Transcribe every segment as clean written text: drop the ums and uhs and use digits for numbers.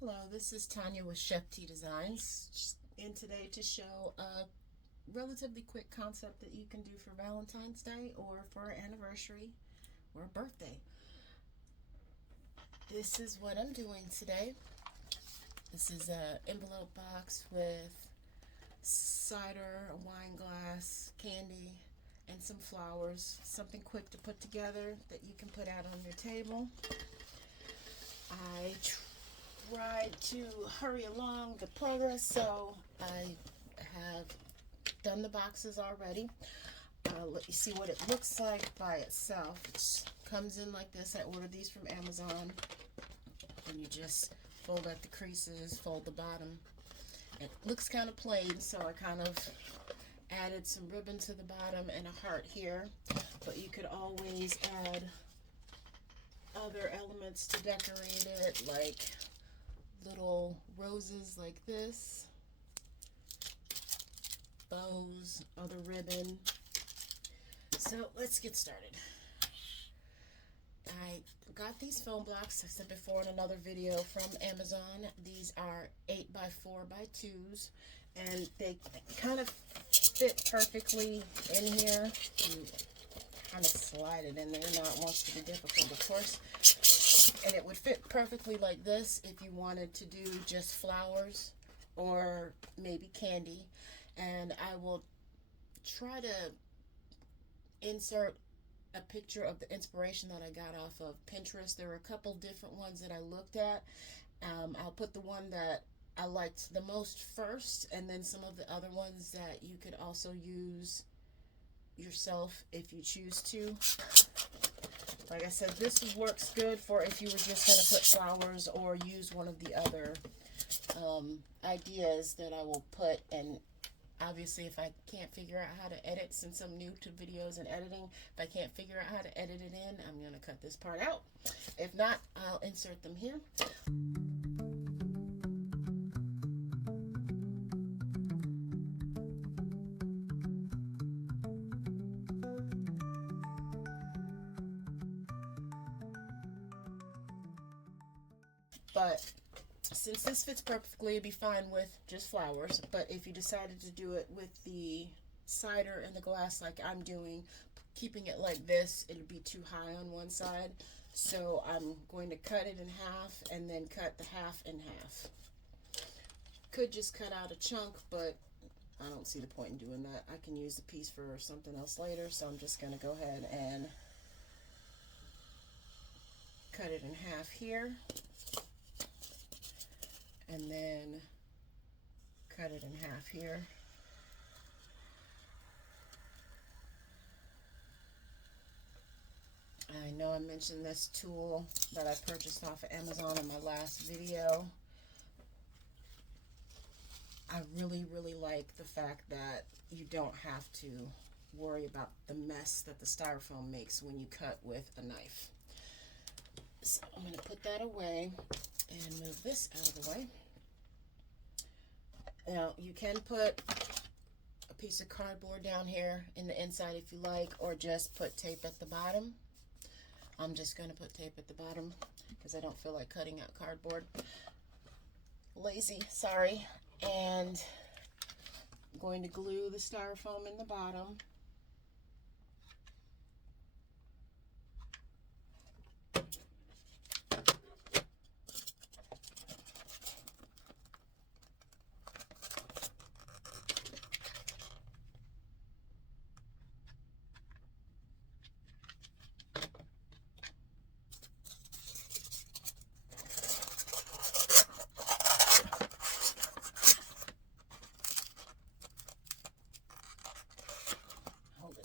Hello, this is Tanya with Chef T Designs, in today to show a relatively quick concept that you can do for Valentine's Day or for an anniversary or a birthday. This is what I'm doing today. This is an envelope box with cider, a wine glass, candy, and some flowers. Something quick to put together that you can put out on your table. I tried to hurry along the progress, so I have done the boxes already. Let you see what it looks like by itself. It comes in like this. I ordered these from Amazon, and you just fold at the creases, fold the bottom. It looks kind of plain, so I kind of added some ribbon to the bottom and a heart here, but you could always add other elements to decorate it, like little roses like this, bows, other ribbon. So let's get started. I got these foam blocks, I said before in another video, from Amazon. These are 8x4x2s, and they kind of fit perfectly in here. You kind of slide it in there. Now it wants to be difficult, of course. And it would fit perfectly like this if you wanted to do just flowers or maybe candy. And I will try to insert a picture of the inspiration that I got off of Pinterest. There were a couple different ones that I looked at. I'll put the one that I liked the most first, and then some of the other ones that you could also use yourself if you choose to. Like I said, this works good for if you were just going to put flowers or use one of the other ideas that I will put. And obviously, if I can't figure out how to edit, since I'm new to videos and editing, if I can't figure out how to edit it in, I'm going to cut this part out. If not, I'll insert them here. But since this fits perfectly, it'd be fine with just flowers. But if you decided to do it with the cider and the glass like I'm doing, keeping it like this, it'd be too high on one side. So I'm going to cut it in half and then cut the half in half. Could just cut out a chunk, but I don't see the point in doing that. I can use the piece for something else later, so I'm just going to go ahead and cut it in half here. And then cut it in half here. I know I mentioned this tool that I purchased off of Amazon in my last video. I really like the fact that you don't have to worry about the mess that the styrofoam makes when you cut with a knife. So I'm going to put that away and move this out of the way. Now, you can put a piece of cardboard down here in the inside if you like, or just put tape at the bottom. I'm just going to put tape at the bottom because I don't feel like cutting out cardboard. Lazy, sorry. And I'm going to glue the styrofoam in the bottom.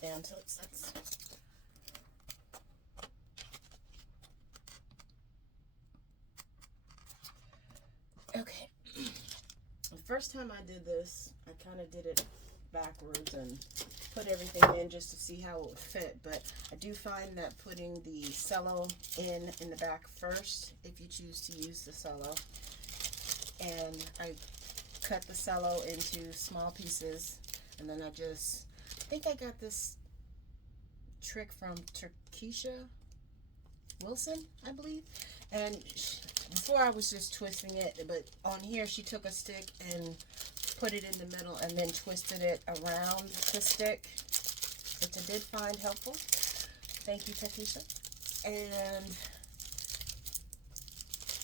Down till it sets. Okay. The first time I did this, I kind of did it backwards and put everything in just to see how it would fit, but I do find that putting the cello in the back first, if you choose to use the cello, and I cut the cello into small pieces, and then I think I got this trick from Turkisha Wilson, I believe, and before I was just twisting it, but on here she took a stick and put it in the middle and then twisted it around the stick, which I did find helpful. Thank you, Takisha. And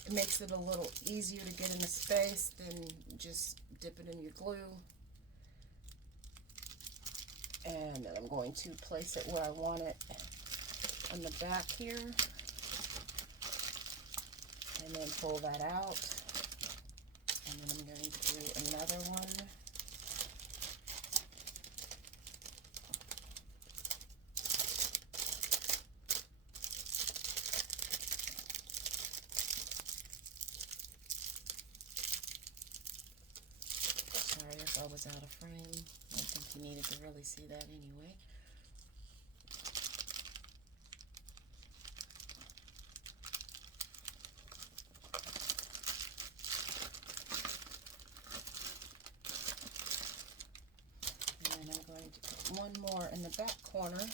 it makes it a little easier to get in the space than just dip it in your glue. And then I'm going to place it where I want it on the back here. And then pull that out. And then I'm going to do another one. Sorry if I was out of frame. I don't think you needed to really see that anyway. And then I'm going to put one more in the back corner.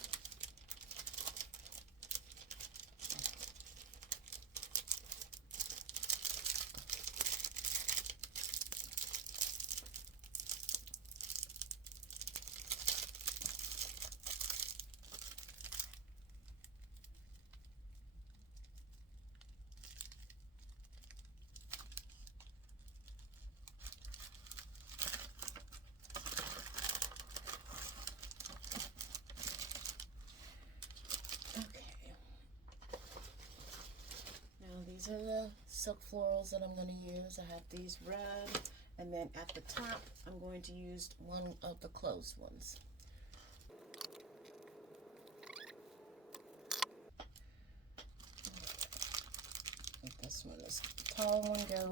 These are the silk florals that I'm going to use. I have these red, and then at the top I'm going to use one of the closed ones. Let this one, this tall one, go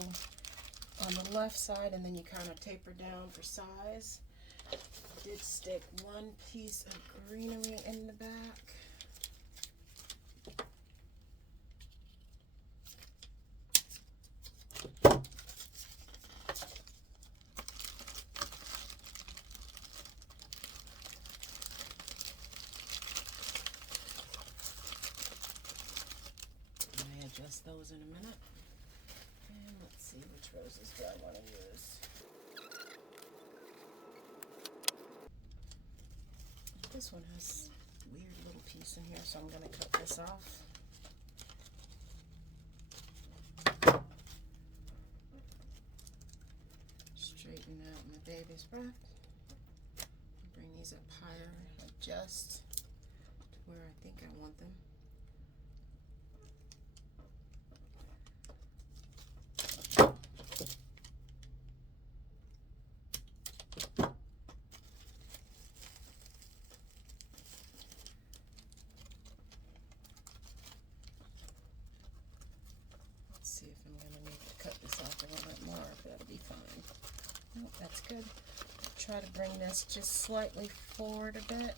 on the left side, and then you kind of taper down for size. I did stick one piece of greenery in the back. Adjust those in a minute. And let's see, which roses do I want to use? This one has a weird little piece in here, so I'm going to cut this off. Straighten out my baby's breath. Bring these up higher, adjust to where I think I want them. See if I'm going to need to cut this off a little bit more, if that'll be fine. Nope, that's good. Try to bring this just slightly forward a bit.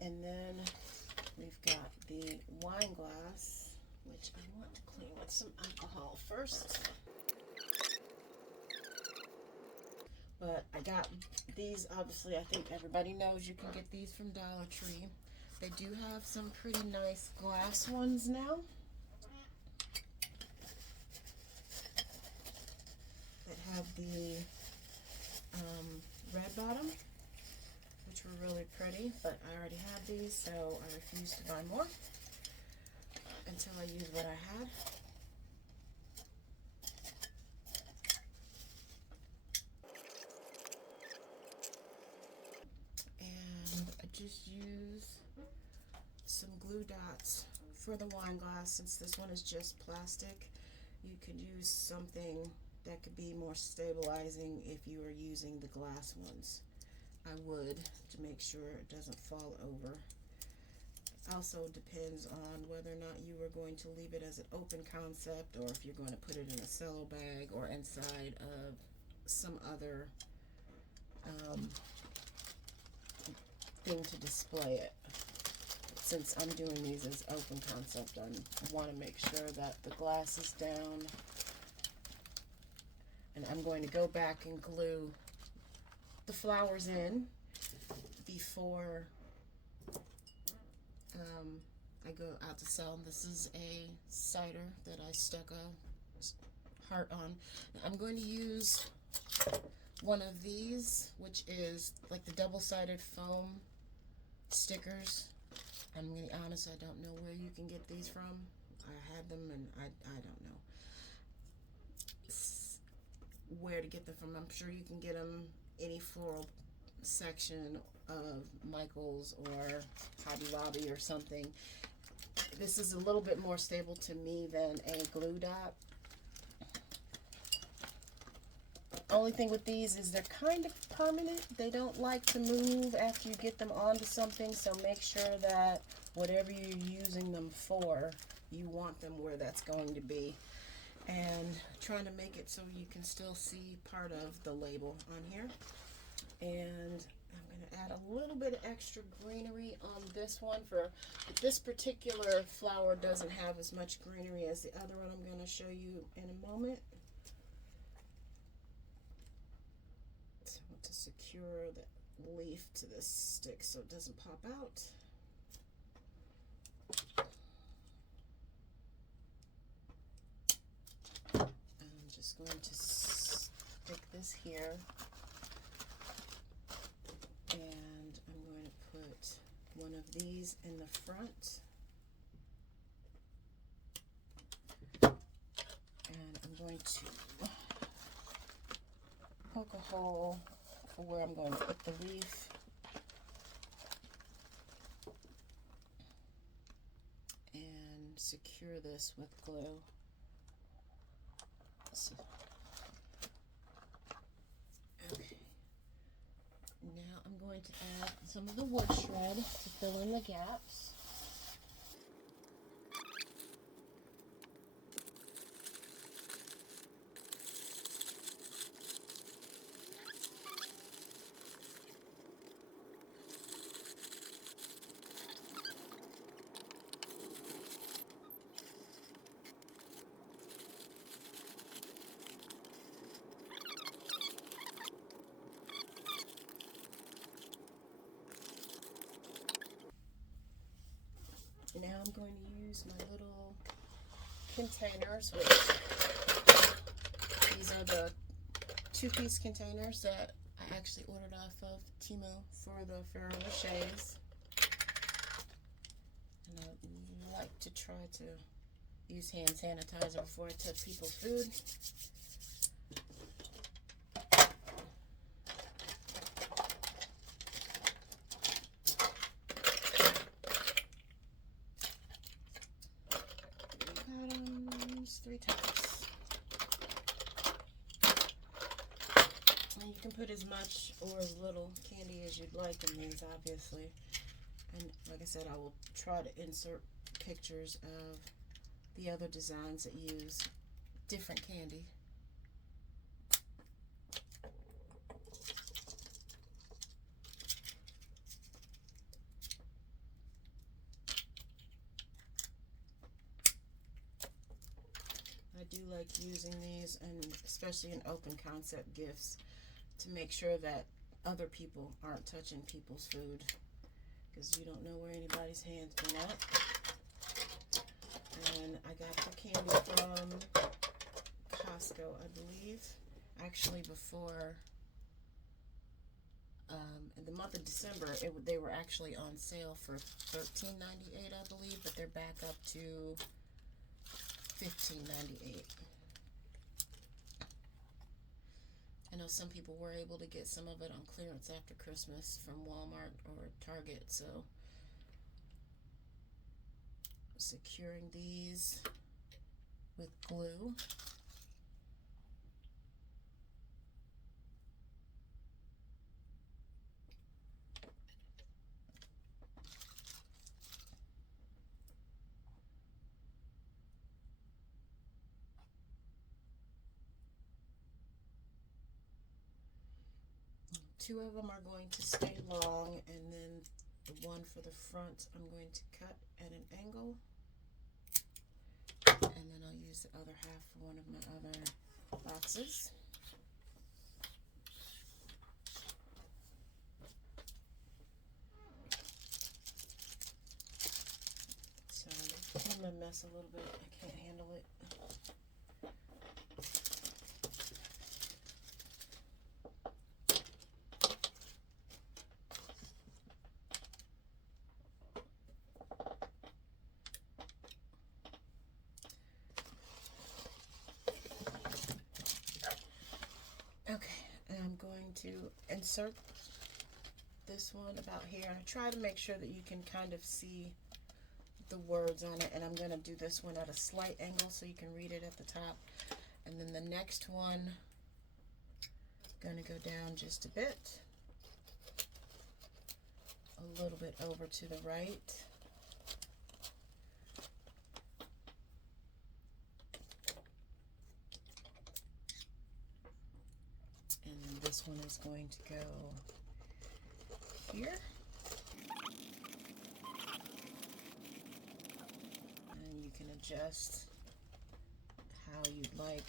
And then we've got the wine glass, which I want to clean with some alcohol first. But I got these, obviously, I think everybody knows you can get these from Dollar Tree. They do have some pretty nice glass ones now that have the red bottom, which were really pretty, but I already had these, so I refused to buy more until I used what I had. And I just use some glue dots for the wine glass. Since this one is just plastic, you could use something that could be more stabilizing if you are using the glass ones. I would, to make sure it doesn't fall over. Also depends on whether or not you are going to leave it as an open concept, or if you're going to put it in a cello bag or inside of some other thing to display it. Since I'm doing these as open concept, I want to make sure that the glass is down. And I'm going to go back and glue the flowers in before I go out to sell. And this is a cider that I stuck a heart on. I'm going to use one of these, which is like the double-sided foam stickers. I'm going to be honest, I don't know where you can get these from. I had them and I don't know where to get them from. I'm sure you can get them any floral section of Michael's or Hobby Lobby or something. This is a little bit more stable to me than a glue dot. Only thing with these is they're kind of permanent. They don't like to move after you get them onto something, so make sure that whatever you're using them for, you want them where that's going to be. And trying to make it so you can still see part of the label on here. And I'm going to add a little bit of extra greenery on this one. For this particular flower doesn't have as much greenery as the other one I'm going to show you in a moment. So I want to secure the leaf to this stick so it doesn't pop out. I'm just going to stick this here. And I'm going to put one of these in the front. And I'm going to poke a hole for where I'm going to put the leaf. And secure this with glue. So, okay. Now I'm going to add some of the wood shred to fill in the gaps. Now I'm going to use my little containers, which these are the two-piece containers that I actually ordered off of Timo for the Floral. And I like to try to use hand sanitizer before I touch people's food. Three times. And you can put as much or as little candy as you'd like in these, obviously. And like I said, I will try to insert pictures of the other designs that use different candy. I do like using these, and especially in open concept gifts, to make sure that other people aren't touching people's food, because you don't know where anybody's hand's been at. And I got the candy from Costco, I believe. Actually, before in the month of December, they were actually on sale for $13.98, I believe, but they're back up to $15.98. I know some people were able to get some of it on clearance after Christmas from Walmart or Target, so securing these with glue. two of them are going to stay long, and then the one for the front I'm going to cut at an angle, and then I'll use the other half for one of my other boxes. So I'm going to mess a little bit. I can't handle it. Okay, and I'm going to insert this one about here. I try to make sure that you can kind of see the words on it, and I'm going to do this one at a slight angle so you can read it at the top. And then the next one, going to go down just a bit, a little bit over to the right. And then this one is going to go here. And you can adjust how you'd like.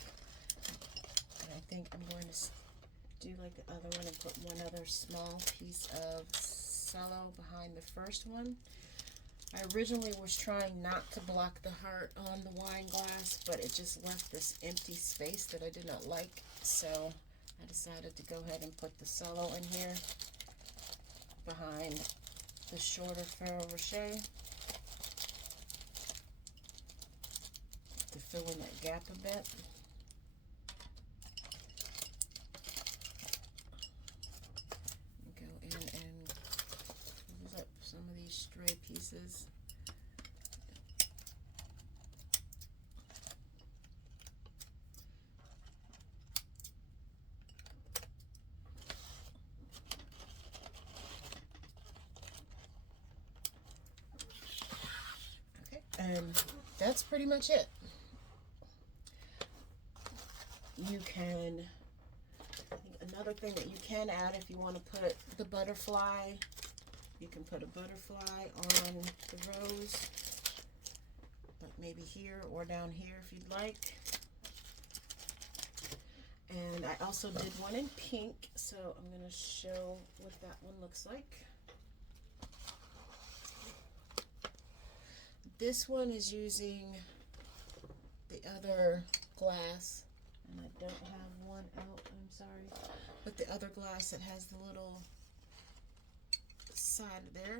And I think I'm going to do like the other one and put one other small piece of cello behind the first one. I originally was trying not to block the heart on the wine glass, but it just left this empty space that I did not like. So I decided to go ahead and put the cello in here behind the shorter Ferrero Rocher to fill in that gap a bit. Go in and close up some of these stray pieces. And that's pretty much it. You can, I think another thing that you can add if you want to put the butterfly, you can put a butterfly on the rose, like maybe here or down here if you'd like. And I also did one in pink, so I'm going to show what that one looks like. This one is using the other glass, and I don't have one out, I'm sorry, but the other glass that has the little side there,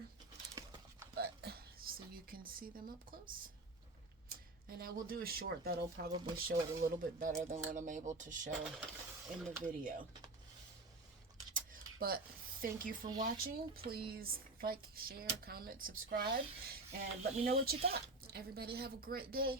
but so you can see them up close. And I will do a short that'll probably show it a little bit better than what I'm able to show in the video. But thank you for watching. Please like, share, comment, subscribe, and let me know what you thought. Everybody have a great day.